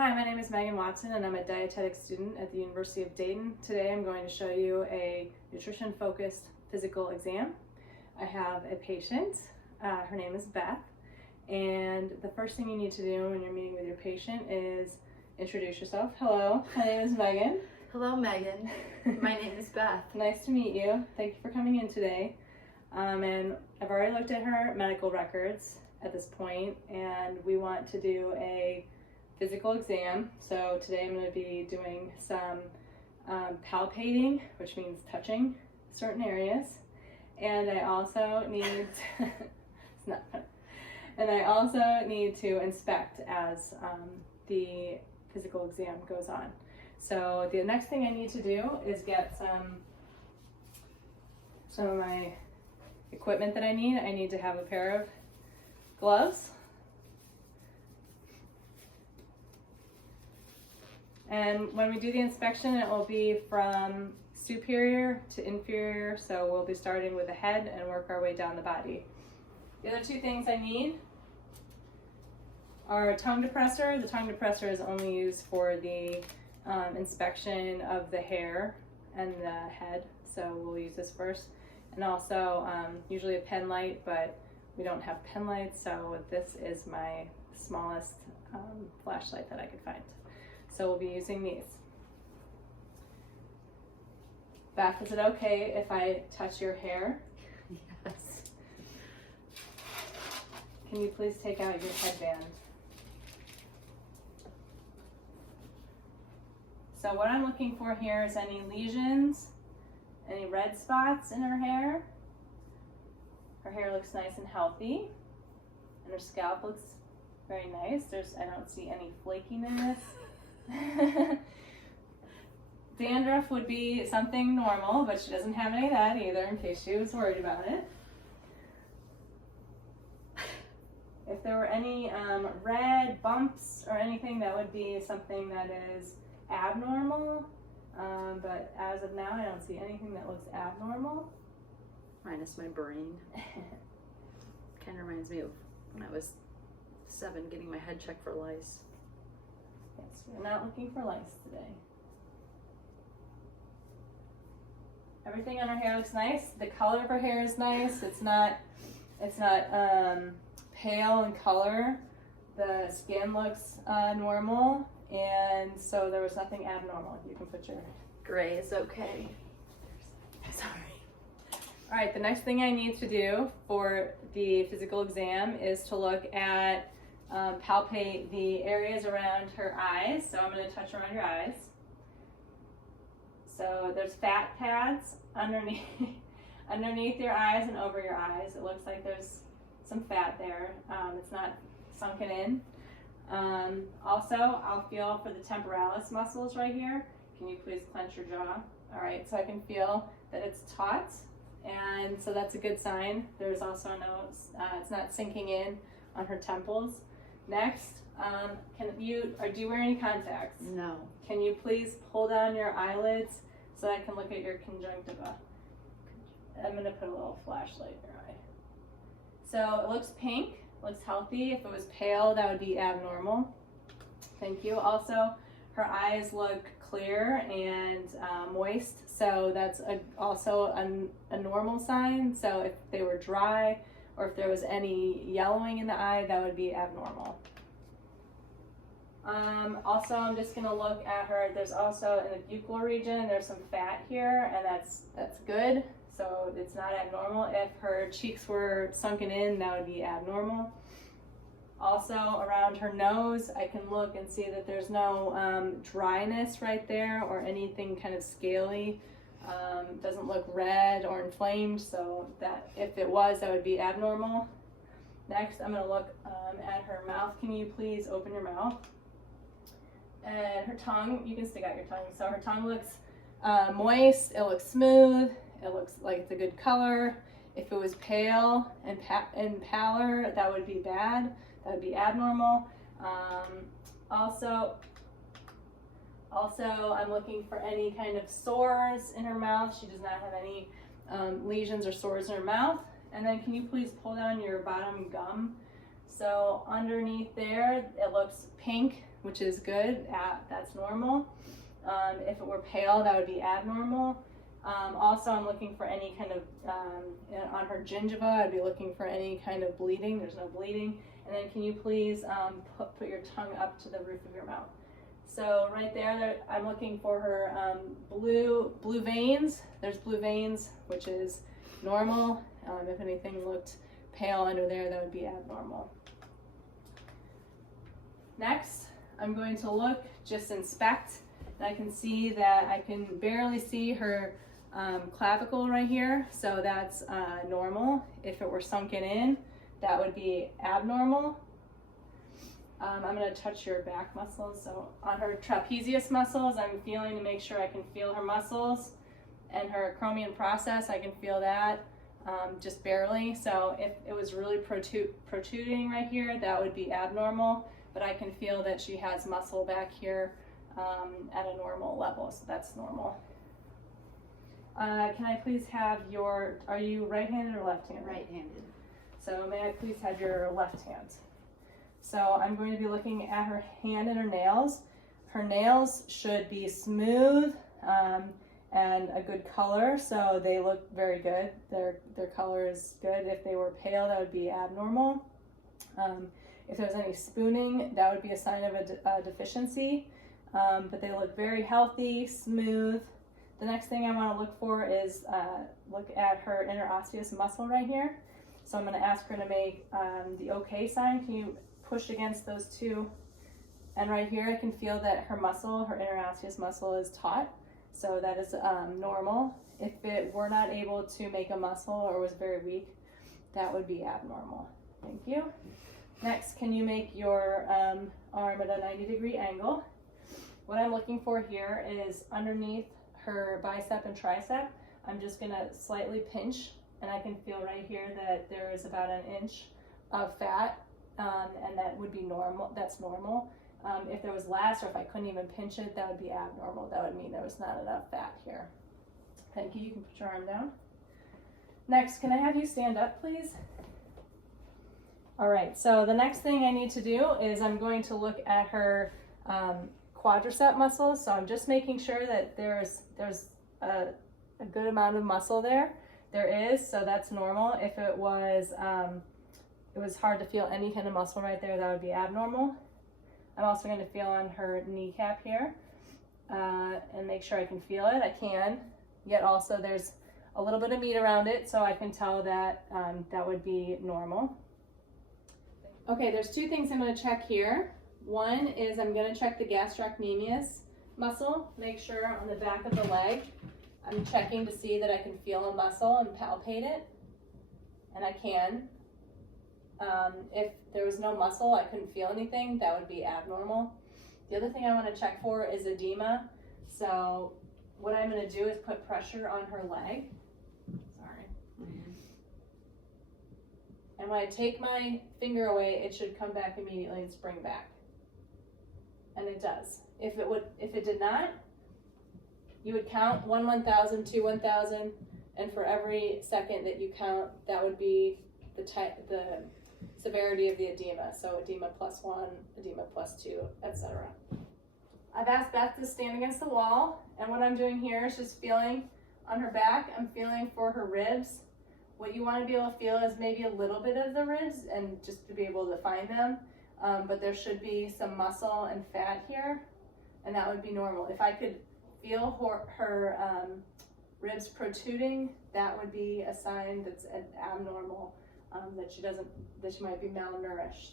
Hi, my name is Megan Watson and I'm a dietetic student at the University of Dayton. Today I'm going to show you a nutrition-focused physical exam. I have a patient, her name is Beth, and the first thing you need to do when you're meeting with your patient is introduce yourself. Hello, my name is Megan. Hello, Megan. My name is Beth. Nice to meet you. Thank you for coming in today. And I've already looked at her medical records at this point, and we want to do a physical exam. So today I'm going to be doing some palpating, which means touching certain areas, and I also need it's not fun. And I also need to inspect as the physical exam goes on. So the next thing I need to do is get some of my equipment that I need. I need to have a pair of gloves. And when we do the inspection, it will be from superior to inferior, so we'll be starting with the head and work our way down the body. The other two things I need are a tongue depressor. The tongue depressor is only used for the inspection of the hair and the head, so we'll use this first. And also usually a pen light, but we don't have pen lights, so this is my smallest flashlight that I could find. So we'll be using these. Beth, is it okay if I touch your hair? Yes. Can you please take out your headband? So what I'm looking for here is any lesions, any red spots in her hair. Her hair looks nice and healthy, and her scalp looks very nice. I don't see any flakiness. Dandruff would be something normal, but she doesn't have any of that either, in case she was worried about it. If there were any red bumps or anything, that would be something that is abnormal, but as of now I don't see anything that looks abnormal. Minus my brain. Kind of reminds me of when I was 7 getting my head checked for lice. Yes, we're not looking for lice today. Everything on her hair looks nice. The color of her hair is nice. It's not pale in color. The skin looks normal, and so there was nothing abnormal. You can put your Gray is okay. sorry. All right, the next thing I need to do for the physical exam is to look at palpate the areas around her eyes. So I'm going to touch around your eyes. So there's fat pads underneath your eyes and over your eyes. It looks like there's some fat there. It's not sunken in. Also, I'll feel for the temporalis muscles right here. Can you please clench your jaw? All right, so I can feel that it's taut, and so that's a good sign. There's also no, it's not sinking in on her temples. Next, do you wear any contacts? No. Can you please pull down your eyelids so I can look at your conjunctiva? I'm gonna put a little flashlight in your eye. So it looks pink, looks healthy. If it was pale, that would be abnormal. Thank you. Also, her eyes look clear and moist, so that's also a normal sign. So if they were dry, or if there was any yellowing in the eye, that would be abnormal. Also, I'm just going to look at her. There's also in the buccal region, there's some fat here, and that's good. So it's not abnormal. If her cheeks were sunken in, that would be abnormal. Also, around her nose, I can look and see that there's no dryness right there or anything kind of scaly. Doesn't look red or inflamed, so that if it was, that would be abnormal. Next, I'm going to look at her mouth. Can you please open your mouth? And her tongue, you can stick out your tongue. So her tongue looks moist, it looks smooth, it looks like it's a good color. If it was pale and pallor, that would be bad, that would be abnormal. Also, I'm looking for any kind of sores in her mouth. She does not have any lesions or sores in her mouth. And then can you please pull down your bottom gum? So underneath there, it looks pink. which is good, that's normal. If it were pale, that would be abnormal. Also, I'm looking for any kind of, on her gingiva, I'd be looking for any kind of bleeding. There's no bleeding. And then can you please put your tongue up to the roof of your mouth. So right there, I'm looking for her blue veins. There's blue veins, which is normal. If anything looked pale under there, that would be abnormal. Next, I'm going to look, just inspect, and I can see that I can barely see her clavicle right here, so that's normal. If it were sunken in, that would be abnormal. I'm going to touch your back muscles. So on her trapezius muscles, I'm feeling to make sure I can feel her muscles, and her acromion process, I can feel that just barely. So if it was really protruding right here, that would be abnormal, but I can feel that she has muscle back here at a normal level, so that's normal. Can I please have are you right-handed or left-handed? Right-handed. So may I please have your left hand? So I'm going to be looking at her hand and her nails. Her nails should be smooth and a good color, so they look very good. Their color is good. If they were pale, that would be abnormal. If there's any spooning, that would be a sign of a deficiency. But they look very healthy, smooth. The next thing I want to look for is look at her interosseous muscle right here. So I'm going to ask her to make the OK sign. Can you push against those two? And right here I can feel that her muscle, her interosseous muscle, is taut. So that is normal. If it were not able to make a muscle or was very weak, that would be abnormal. Thank you. Next, can you make your arm at a 90-degree angle? What I'm looking for here is underneath her bicep and tricep. I'm just going to slightly pinch, and I can feel right here that there is about an inch of fat, and that would be normal. That's normal. If there was less, or if I couldn't even pinch it, that would be abnormal. That would mean there was not enough fat here. Thank you. You can put your arm down. Next, can I have you stand up, please? All right, so the next thing I need to do is I'm going to look at her quadricep muscles. So I'm just making sure that there's a good amount of muscle there. There is, so that's normal. If it was hard to feel any kind of muscle right there, that would be abnormal. I'm also going to feel on her kneecap here and make sure I can feel it. I can, yet also there's a little bit of meat around it, so I can tell that that would be normal. Okay, there's two things I'm going to check here. One is I'm going to check the gastrocnemius muscle, make sure on the back of the leg. I'm checking to see that I can feel a muscle and palpate it, and I can. If there was no muscle, I couldn't feel anything, that would be abnormal. The other thing I want to check for is edema. So what I'm going to do is put pressure on her leg. Sorry. And when I take my finger away, it should come back immediately and spring back. And it does. If it did not, you would count 1 1,000, 2 1,000, and for every second that you count, that would be the severity of the edema. So edema +1, edema +2, etc. I've asked Beth to stand against the wall, and what I'm doing here is just feeling on her back. I'm feeling for her ribs. What you want to be able to feel is maybe a little bit of the ribs, and just to be able to find them. But there should be some muscle and fat here, and that would be normal. If I could feel her ribs protruding, that would be a sign that's abnormal, that she might be malnourished.